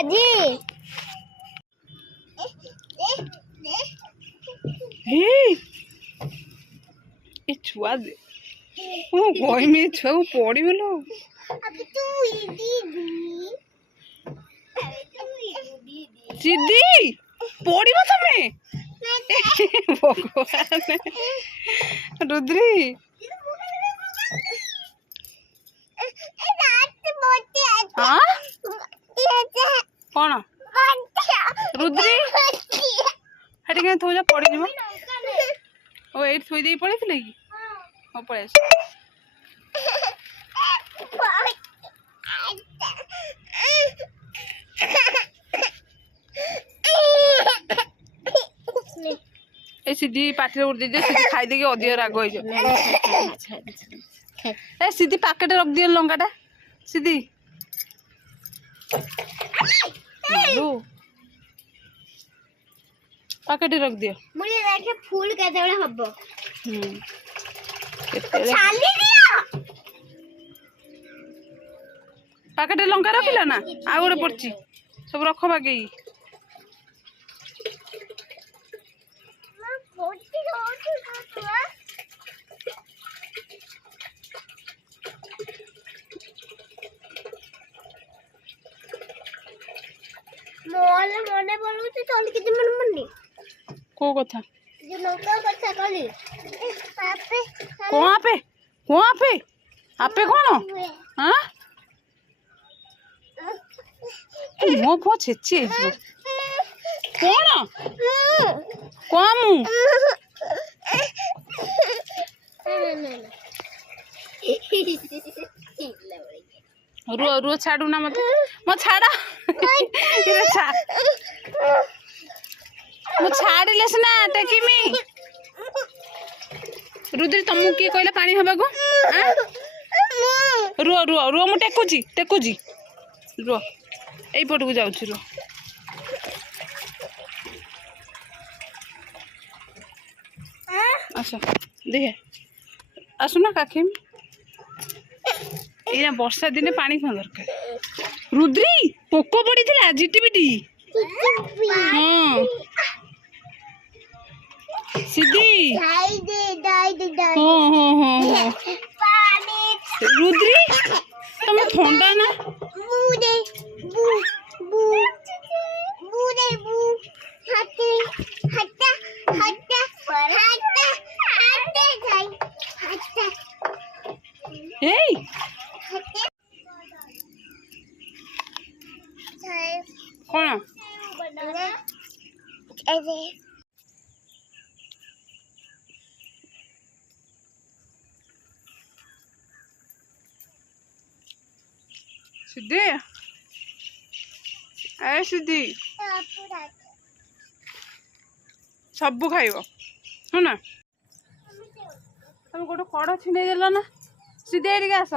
ଆଜି ଏ ଛୁଆ ଦେ ମୁଁ କହିମି ଛୁଆ ପଡ଼ିବ ଲୋ। ସିଦି ପଡ଼ିବ ତମେ ଭଗବାନ ରୁଦ୍ରି କଣ ରୁଦ୍ରି ସେଠି କାହିଁ ଥୋଇଛ ପଡ଼ିଯିବ। ଓ ଏଇଠି ଥୋଇ ଦେଇକି ପଳେଇଥିଲେ କି? ହଉ ପଳେଇ ଆସ। ଏ ସିଧି ପାଟିରେ ଉଠି ଦେଇଦିଅ, ସିଧି ଖାଇଦେଇକି ଅଧିକ ରାଗ ହେଇଯିବ। ଏ ସିଧି ପାକେଟେ ରଖିଦିଅ ଲଙ୍କାଟା ସିଧି। ପାକେଟେ ରଖିଦିଅ। ଫୁଲ କେତେବେଳେ ହବ? ପାକେଟେ ଲଙ୍କା ରଖିଲ ନା? ଆଉ ଗୋଟେ ପଡିଛି, ସବୁ ରଖ ବାଗେଇ। ମନେ ପଡୁଛି ତୋର କିଛି ମନେ ପଡୁନି। କୋଉ କଥା? ଲଙ୍କା କଥା କଲି କଣ ଆପେ କଣ ଆପେ ଆପେ କଣ ହଁ ମୋ ପୁଅ ଛେଚି ହେଇଯିବ। କଣ କଣ ମୁଁ ରୁହ ରୁହ ଛାଡୁ ନା ମତେ ମୋ ଛାଡ ମୁଁ ଛାଡ଼ିଲେ ସିନା ଟେକିମି। ରୁଦ୍ରି ତମକୁ କିଏ କହିଲା ପାଣି ହବାକୁ? ରୁହ ରୁହ ରୁହ ମୁଁ ଟେକୁଛି ଟେକୁଛି ରୁହ ଏଇପଟକୁ ଯାଉଛି ରୁହ। ଆସ ଦେଖେ ଆସୁନା କାଖେଇମି। ଏଇନା ବର୍ଷା ଦିନେ ପାଣି କଣ ଦରକାର? ରୁଦ୍ରି ପୋକ ପଡିଥିଲା ଝିଟିପିଟି। ହଁ ସିଧି ହଁ ହଁ ହଁ ହଁ ରୁଦ୍ରି ତମେ ଥଣ୍ଡା ନା? ଏଇ କଣ ସିଧି ଏ ସିଧି ସବୁ ଖାଇବ ହଁ ନା? ତମେ ଗୋଟେ କଡ଼ ଛିଣ୍ଡେଇ ଦେଲ ନା? ସିଧି ଏଠିକି ଆସ।